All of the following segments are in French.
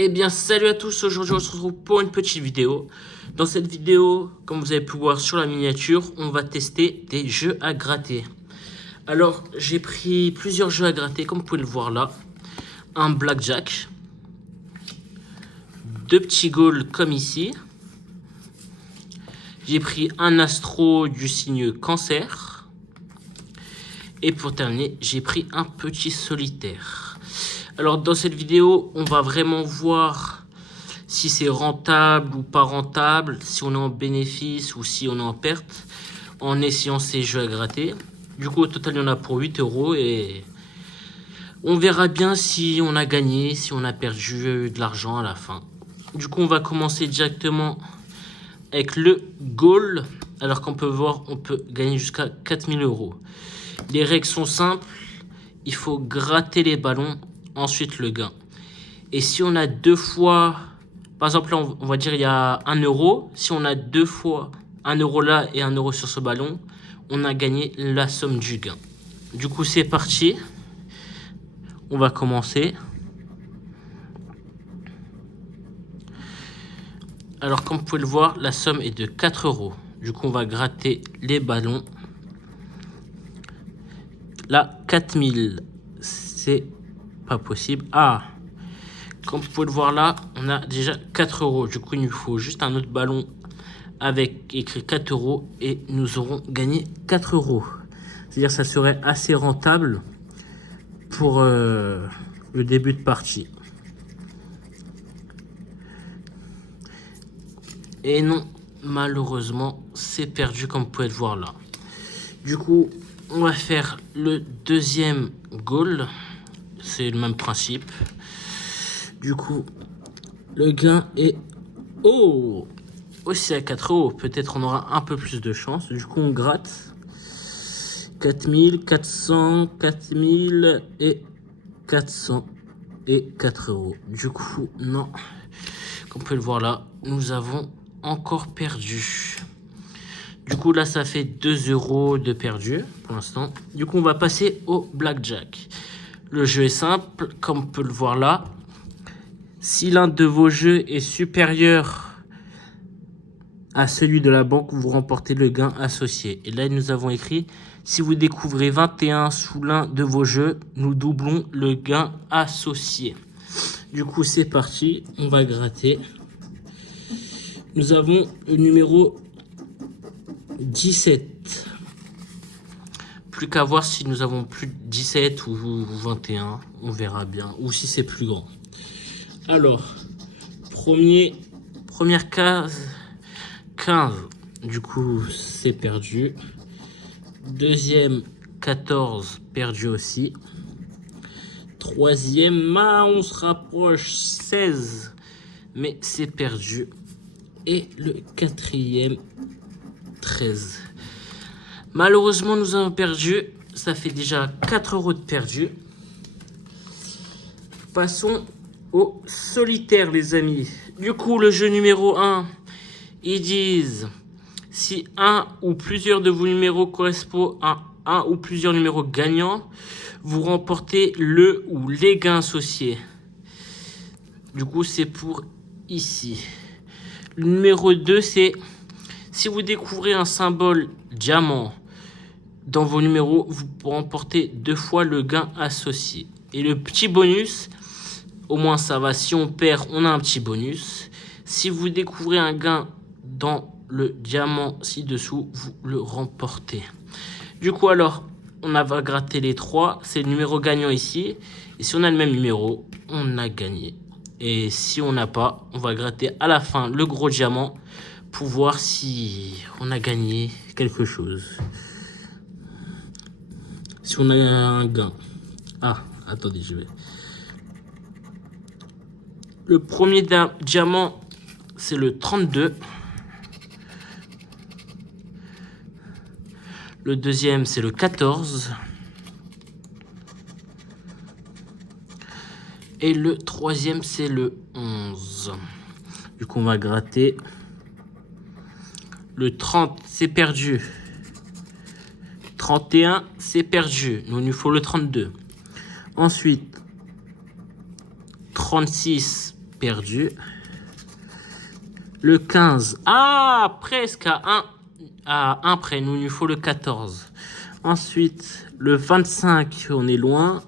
Eh bien salut à tous, aujourd'hui on se retrouve pour une petite vidéo. Dans cette vidéo, comme vous avez pu voir sur la miniature, on va tester des jeux à gratter. Alors j'ai pris plusieurs jeux à gratter comme vous pouvez le voir là. Un blackjack, deux petits goals comme ici. J'ai pris un astro du signe cancer. Et pour terminer, j'ai pris un petit solitaire. Alors dans cette vidéo, on va vraiment voir si c'est rentable ou pas rentable, si on est en bénéfice ou si on est en perte, en essayant ces jeux à gratter. Du coup, au total, il y en a pour 8 € et on verra bien si on a gagné, si on a perdu de l'argent à la fin. Du coup, on va commencer directement avec le goal. Alors qu'on peut voir, on peut gagner jusqu'à 4000 €. Les règles sont simples, il faut gratter les ballons, ensuite le gain. Et si on a deux fois, par exemple là on va dire il y a 1 €, si on a deux fois 1 € là et 1 € sur ce ballon, on a gagné la somme du gain. Du coup c'est parti, on va commencer. Alors comme vous pouvez le voir, la somme est de 4 €. Du coup on va gratter les ballons. Là 4000, c'est pas possible. Ah, comme vous pouvez le voir là, on a déjà 4 €. Du coup, il nous faut juste un autre ballon avec écrit 4 € et nous aurons gagné 4 €. C'est-à-dire que ça serait assez rentable pour le début de partie. Et non, malheureusement, c'est perdu comme vous pouvez le voir là. Du coup, on va faire le deuxième goal. C'est le même principe. Du coup, le gain est aussi à 4 €. Peut-être on aura un peu plus de chance. Du coup, on gratte. 4000, 400, 4000 et 400 et 4 €. Du coup, non. Comme vous pouvez le voir là, nous avons encore perdu. Du coup, là, ça fait 2 € de perdu pour l'instant. Du coup, on va passer au blackjack. Le jeu est simple, comme on peut le voir là. Si l'un de vos jeux est supérieur à celui de la banque, vous remportez le gain associé. Et là, nous avons écrit, si vous découvrez 21 sous l'un de vos jeux, nous doublons le gain associé. Du coup, c'est parti, on va gratter. Nous avons le numéro 17. Plus qu'à voir si nous avons plus de 17 ou 21, on verra bien. Ou si c'est plus grand. Alors, première case, 15. Du coup, c'est perdu. Deuxième, 14, perdu aussi. Troisième, on se rapproche, 16, mais c'est perdu. Et le quatrième, 13. Malheureusement, nous avons perdu. Ça fait déjà 4 € de perdu. Passons au solitaire, les amis. Du coup, le jeu numéro 1, ils disent si un ou plusieurs de vos numéros correspond à un ou plusieurs numéros gagnants, vous remportez le ou les gains associés. Du coup, c'est pour ici. Le numéro 2, c'est si vous découvrez un symbole diamant dans vos numéros, vous remportez 2 fois le gain associé. Et le petit bonus, au moins ça va, si on perd, on a un petit bonus. Si vous découvrez un gain dans le diamant ci-dessous, vous le remportez. Du coup, alors, on va gratter les 3. C'est le numéro gagnant ici. Et si on a le même numéro, on a gagné. Et si on n'a pas, on va gratter à la fin le gros diamant pour voir si on a gagné quelque chose. Si on a un gain. Ah, attendez, je vais... Le premier diamant, c'est le 32. Le deuxième, c'est le 14. Et le troisième, c'est le 11. Du coup, on va gratter. Le 30, c'est perdu. 31, c'est perdu. Donc, il nous faut le 32. Ensuite, 36, perdu. Le 15. Ah, presque à 1 près. Nous, il nous faut le 14. Ensuite, le 25, on est loin.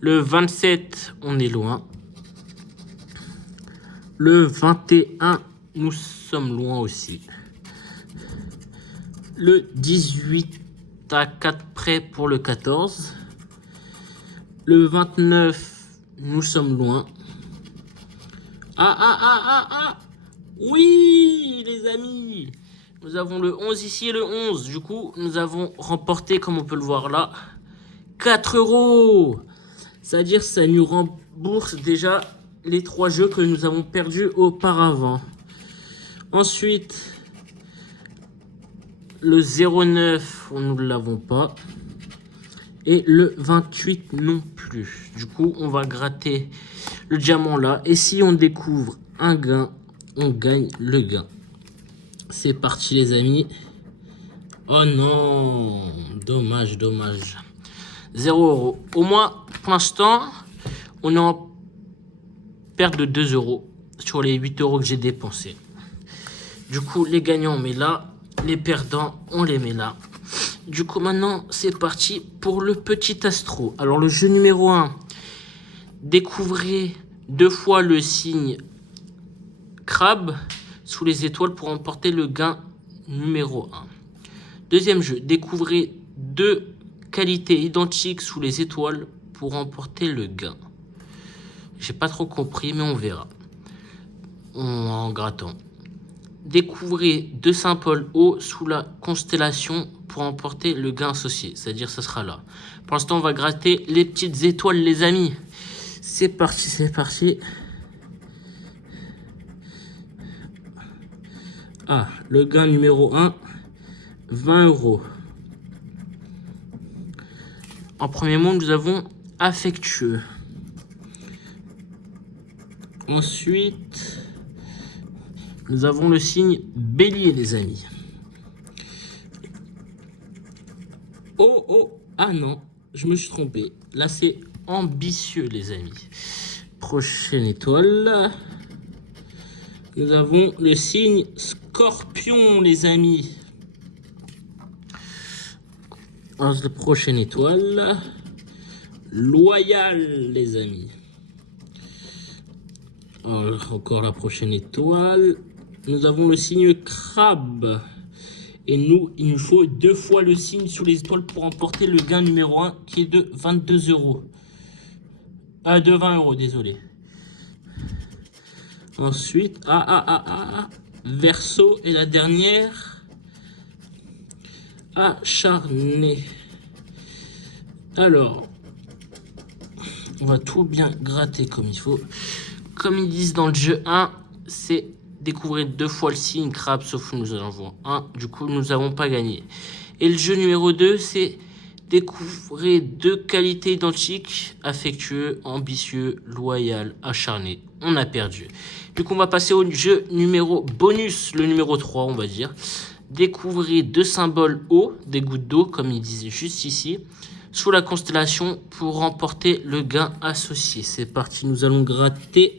Le 27, on est loin. Le 21, nous sommes loin aussi. Le 18 à 4 près pour le 14. Le 29, nous sommes loin. Ah. Oui, les amis. Nous avons le 11 ici et le 11. Du coup, nous avons remporté, comme on peut le voir là, 4 €. C'est-à-dire ça nous rembourse déjà les 3 jeux que nous avons perdus auparavant. Ensuite, le 09, nous ne l'avons pas. Et le 28 non plus. Du coup, on va gratter le diamant là. Et si on découvre un gain, on gagne le gain. C'est parti les amis. Oh non, dommage. 0 €. Au moins, pour l'instant, on est en perte de 2 € sur les 8 € que j'ai dépensés. Du coup, les gagnants, on met là. Les perdants, on les met là. Du coup, maintenant, c'est parti pour le petit astro. Alors, le jeu numéro 1. Découvrez 2 fois le signe crabe sous les étoiles pour remporter le gain numéro 1. Deuxième jeu. Découvrez 2 qualités identiques sous les étoiles pour remporter le gain. J'ai pas trop compris, mais on verra en grattant. Découvrez 2 symboles hauts sous la constellation pour emporter le gain associé. C'est-à-dire, ça sera là. Pour l'instant, on va gratter les petites étoiles, les amis. C'est parti. Ah, le gain numéro 1, 20 €. En premier monde, nous avons affectueux. Ensuite, nous avons le signe bélier, les amis. Oh, ah non, je me suis trompé. Là, c'est ambitieux, les amis. Prochaine étoile. Nous avons le signe scorpion, les amis. La prochaine étoile. Loyal, les amis. Alors, encore la prochaine étoile. Nous avons le signe crabe. Et nous, il nous faut 2 fois le signe sur les étoiles pour emporter le gain numéro 1 qui est de 22 €. De 20 €, désolé. Ensuite, Verseau et la dernière. Acharné. Alors, on va tout bien gratter comme il faut. Comme ils disent dans le jeu 1, c'est découvrir 2 fois le signe crabe, sauf que nous en avons 1. Du coup, nous n'avons pas gagné. Et le jeu numéro 2, c'est découvrir 2 qualités identiques, affectueux, ambitieux, loyal, acharné. On a perdu. Du coup, on va passer au jeu numéro bonus, le numéro 3, on va dire. Découvrez 2 symboles hauts, des gouttes d'eau, comme ils disent juste ici, sous la constellation pour remporter le gain associé. C'est parti, nous allons gratter.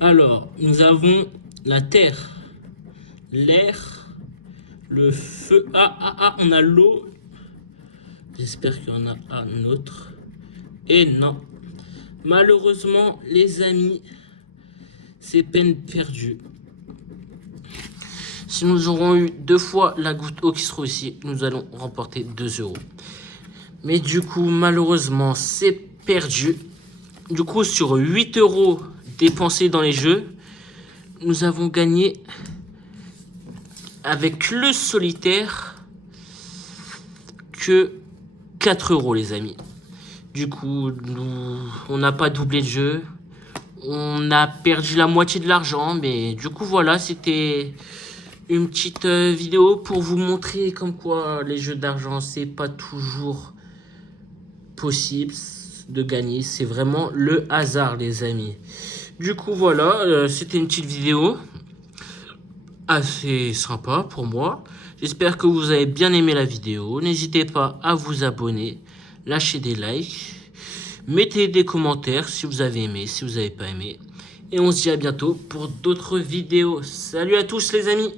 Alors, nous avons la terre, l'air, le feu. On a l'eau. J'espère qu'il y en a un autre. Et non. Malheureusement, les amis, c'est peine perdue. Si nous aurons eu 2 fois la goutte d'eau qui se trouve ici, nous allons remporter 2 €. Mais du coup, malheureusement, c'est perdu. Du coup, sur 8 € dépensés dans les jeux, nous avons gagné avec le solitaire que 4 €, les amis. Du coup, on n'a pas doublé le jeu. On a perdu la moitié de l'argent. Mais du coup, voilà, c'était une petite vidéo pour vous montrer comme quoi les jeux d'argent, c'est pas toujours possible de gagner. C'est vraiment le hasard, les amis. Du coup, voilà, c'était une petite vidéo assez sympa pour moi. J'espère que vous avez bien aimé la vidéo. N'hésitez pas à vous abonner. lâchez des likes, mettez des commentaires si vous avez aimé, si vous n'avez pas aimé. Et on se dit à bientôt pour d'autres vidéos. Salut à tous les amis!